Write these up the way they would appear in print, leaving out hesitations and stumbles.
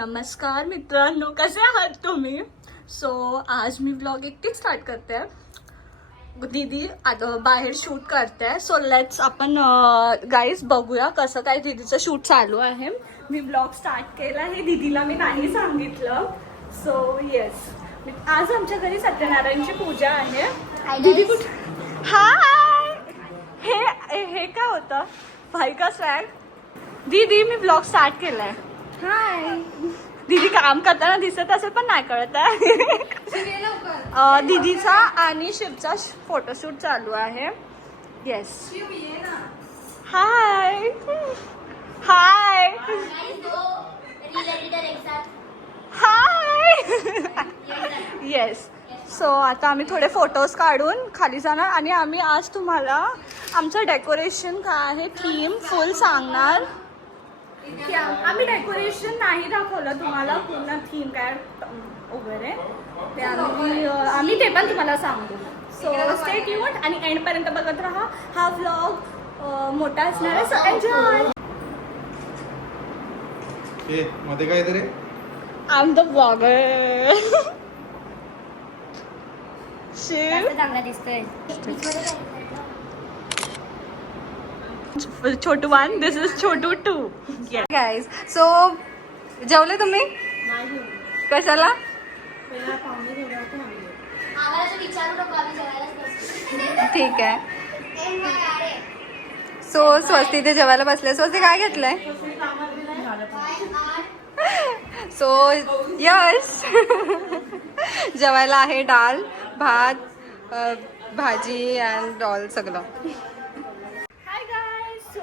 नमस्कार मित्रांनो, कसे आहात तुम्ही? आज मी ब्लॉग एकटीच स्टार्ट करते. दीदी आता बाहेर शूट करते. लेट्स आपण गाईज बघूया कसं काय दीदीचं शूट चालू आहे. मी ब्लॉग स्टार्ट केला हे दीदीला मी नाही सांगितलं. येस, आज आमच्या घरी सत्यनारायणची पूजा आहे. दीदी कुठे? हाय, हे काय होतं भाई का स्वॅग? दीदी मी ब्लॉग स्टार्ट केलाय. हाय दीदी, काम करताना दिसत असेल पण नाही कळत आहे. दीदीचा आणि शिवचा फोटोशूट चालू आहे. येस, हाय हाय हाय. येस, आता आम्ही थोडे फोटोज काढून खाली जाणार आणि आम्ही आज तुम्हाला आमचं डेकोरेशन काय आहे थीम फुल सांगणार. आम्ही डेकोरेशन नाही दाखवलं तुम्हाला, पूर्ण थीम काय वगैरे ते आम्ही ते पण तुम्हाला सांगू. स्टे ट्यून्ड आणि एंड पर्यंत बघत राहा. हा व्लॉग मोठा असणार आहे. So enjoy. मध्ये काय तरी I am the blogger. Shiv चांगला दिसतोय. छोटू 1, दिस इज छोटू 2. गाईज, जेवले तुम्ही? कशाला? ठीक आहे. स्वस्ती ते जेवायला बसले. स्वस्ती काय घेतलंय? यस. जेवायला आहे डाळ, भात, भाजी अँड ऑल सगळं. हाय गाईज,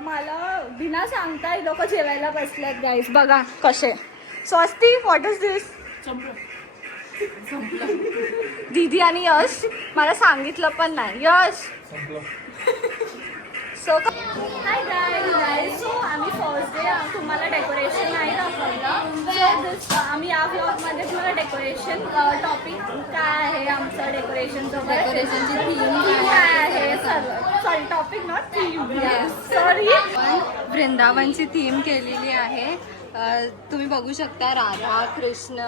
मला बिना सांगता लोक जेवायला बसलेत. गाईज बघा कसे. स्वस्ती, व्हॉट इज दिस? दीदी आणि यश मला सांगितलं पण नाही. यश, हाय गाईज. आम्ही फर्स्ट डे तुम्हाला डेकोरेशन नाही दाखवलं. आम्ही या ब्लॉगमध्ये तुम्हाला डेकोरेशन टॉपिक काय आहे आमचं डेकोरेशनचं, डेकोरेशनची थीम काय आहे, sorry topic not theme, sorry. वृंदावनची थीम केलेली आहे. तुम्ही बघू शकता राधा कृष्ण.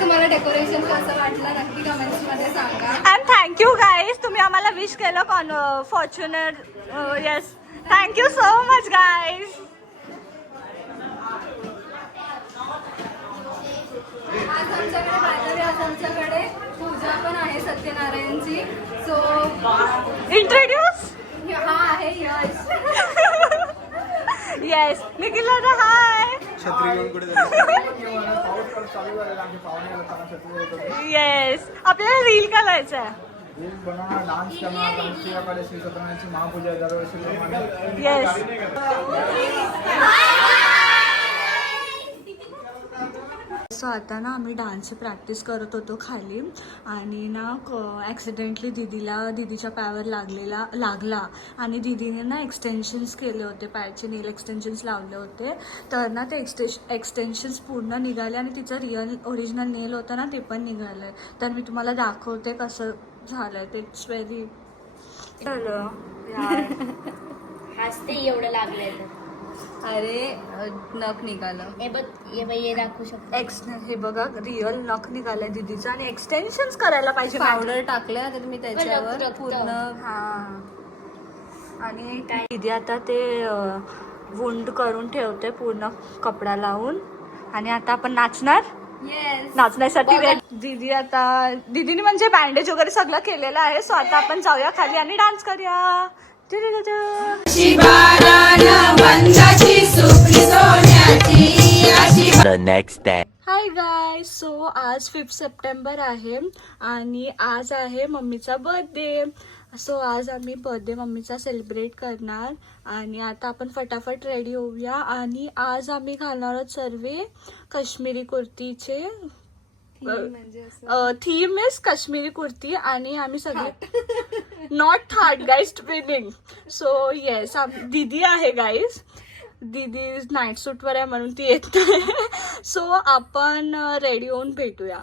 तुम्हाला डेकोरेशन कसं वाटलं नक्की कमेंट्स मध्ये सांगा. अँड थँक्यू गाईज, तुम्ही आम्हाला विश केलं Fortuner. Yes, thank you so much guys. आज आमच्याकडे पूजा पण आहे सत्यनारायणची. इंट्रोड्यूस. हा आहे यश. येस, निखिल हाय. येस, आपल्याला रील करायचं आहे. येस. आता ना आम्ही डान्सची प्रॅक्टिस करत होतो खाली आणि ना ॲक्सिडेंटली दीदीच्या पायावर लागला आणि दीदीने ना एक्सटेन्शन्स केले होते, पायाचे नेल एक्सटेन्शन्स लावले होते. तर ना ते एक्सटेन्शन्स पूर्ण निघाले आणि तिचं ओरिजिनल नेल होतं ना ते पण निघालं. तर मी तुम्हाला दाखवते कसं झालंय ते. इट्स व्हेरी हसते एवढं लागलंय. अरे नख निघालं. हे दाखवू शकतो. हे बघा रिअल नख निघालाय दीदीचा आणि एक्सटेन्शन्स करायला पाहिजे. पावडर टाकल्या तर मी त्याच्यावर पूर्ण. हा, आणि दीदी आता ते वुंड करून ठेवते पूर्ण कपडा लावून. आणि आता आपण नाचणार. नाचण्यासाठी दीदीने म्हणजे बँडेज वगैरे सगळं केलेलं आहे. आता आपण जाऊया खाली आणि डान्स करूया. The next day. हाय गाय. आज 5 सप्टेंबर आहे आणि आज आहे मम्मीचा बर्थडे. आज आम्ही बर्थडे मम्मीचा सेलिब्रेट करणार. आणि आता आपण फटाफट रेडी होऊया. आणि आज आम्ही घालणार आहोत सर्व काश्मीरी कुर्तीचे थीम इज काश्मीरी कुर्ती आणि आम्ही सगळे not heart guys twinning. So yes दीदी आहे गाईज. दीदी नाईट सूटवर आहे म्हणून ती येत नाही. सो आपण रेडी होऊन भेटूया.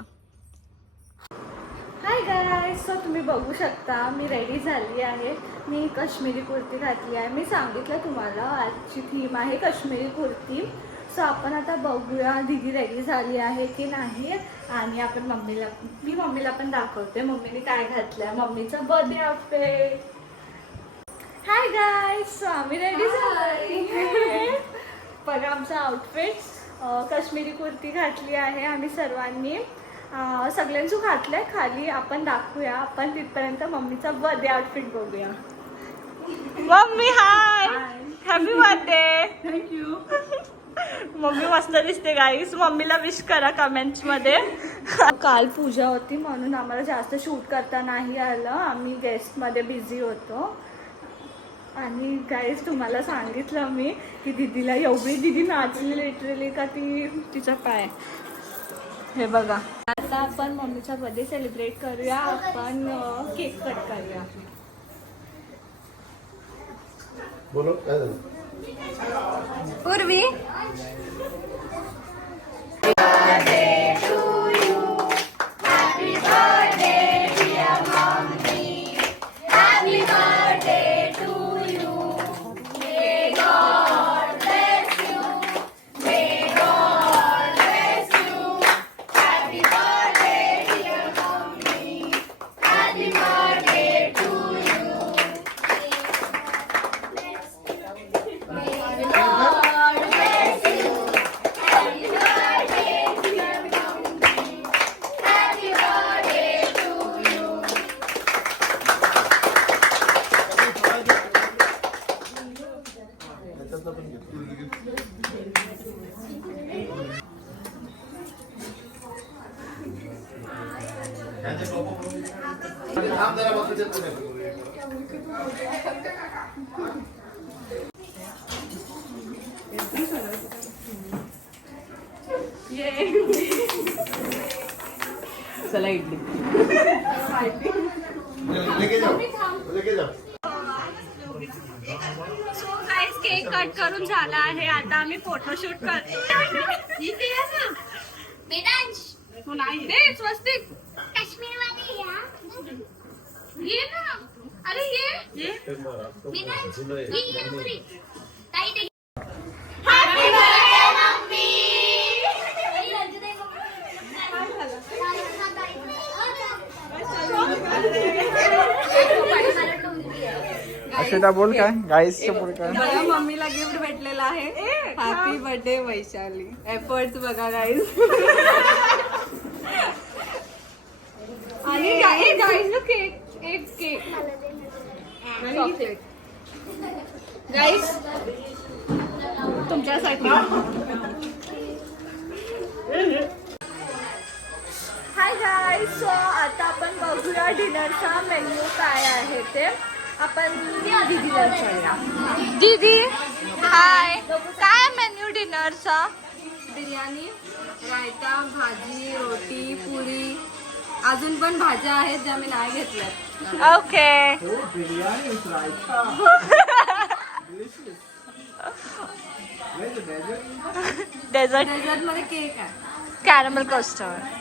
Hi guys. सो तुम्ही बघू शकता मी रेडी झाली आहे. मी काश्मीरी कुर्ती घातली आहे. मी सांगितलं तुम्हाला आजची थीम आहे काश्मीरी कुर्ती. सो आपण आता बघूया दीदी रेडी झाली आहे की नाही. आणि आपण मी मम्मीला पण दाखवते मम्मीने काय घातलंय. मम्मीचा birthday outfit. Hi guys. So आम्ही रेडी झालोय. बघा आमचा आउटफिट. काश्मीरी कुर्ती घातली आहे आम्ही सर्वांनी. सगळ्यांचं घातलंय. खाली आपण दाखवूया. आपण तिथपर्यंत मम्मीचा बर्थडे आउटफिट बघूया. Mummy hi. Happy birthday. Thank you. Mummy मस्त दिसते गाईस. मम्मीला विश करा कमेंट्स मध्ये. काल पूजा होती म्हणून आम्हाला जास्त शूट करता नाही आलं. आम्ही गेस्ट मध्ये बिझी होतो. आणि गाईस तुम्हाला सांगितलं मी की दीदीला एवढी दीदी नाचली लिटरली का ती तिचा पाय. हे बघा आता आपण मम्मीचा बर्थडे सेलिब्रेट करूया. आपण केक कट करूया. बोलो काय झालं. पूर्वी चला idli. So guys cake cut करून झाला आहे. आता आम्ही फोटोशूट करतो. स्वस्तिक ये ना. अरे ये अक्षता बोल काय गाईसच्या पुढे काय. बघा मम्मीला गिफ्ट भेटलेला आहे. Happy birthday Vaishali. एफर्ट्स बघा गाईज. आणि गाईस केक एक केक चॉकलेट गाईस तुमच्यासाठी. Hi guys. सो आता आपण बघूया डिनरचा मेन्यू काय आहे ते. आपण दीदीला विचारूया. दीदी हाय. काय मेन्यू डिनरचा. बिर्याणी, रायता, भाजी, रोटी, पुरी. अजून पण भाज्या आहेत ज्या मी नाही घेतल्या. ओके. डेझर्ट डेझर्ट मध्ये केक आहे. Caramel custard.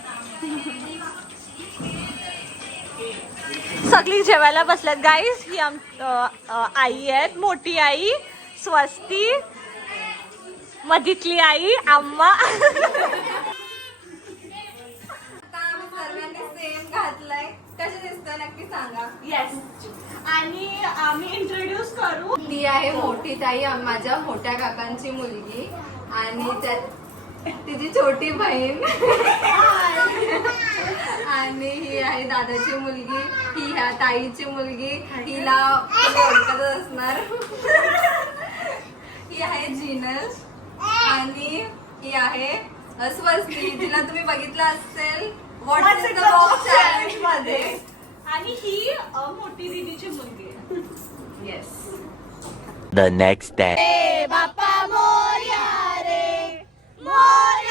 सगळी जेवायला बसल्यात गाईस. ही आई आहेत. मोठी आई स्वस्ती, मधीतली आई आम्हा. सर्वांनी सेम घातलाय. कसे दिसतंय नक्की सांगा. येस. आणि आम्ही इंट्रोड्यूस करू. ती आहे मोठी ताई, माझ्या मोठ्या काकांची मुलगी. आणि त्यात तिची छोटी बहीण. आणि ही आहे दादाची मुलगी. ही ह्या ताईची मुलगी. हिला ओळखत असणार. ही आहे जिनस. आणि ही आहे स्वस्ती, जिला तुम्ही बघितलं असेल व्हॉट्स इन द बॉक्स चॅलेंज मध्ये. आणि ही मोठी दीदीची मुलगी आहे. Yes. The next day. Bappa Morya ray Morya.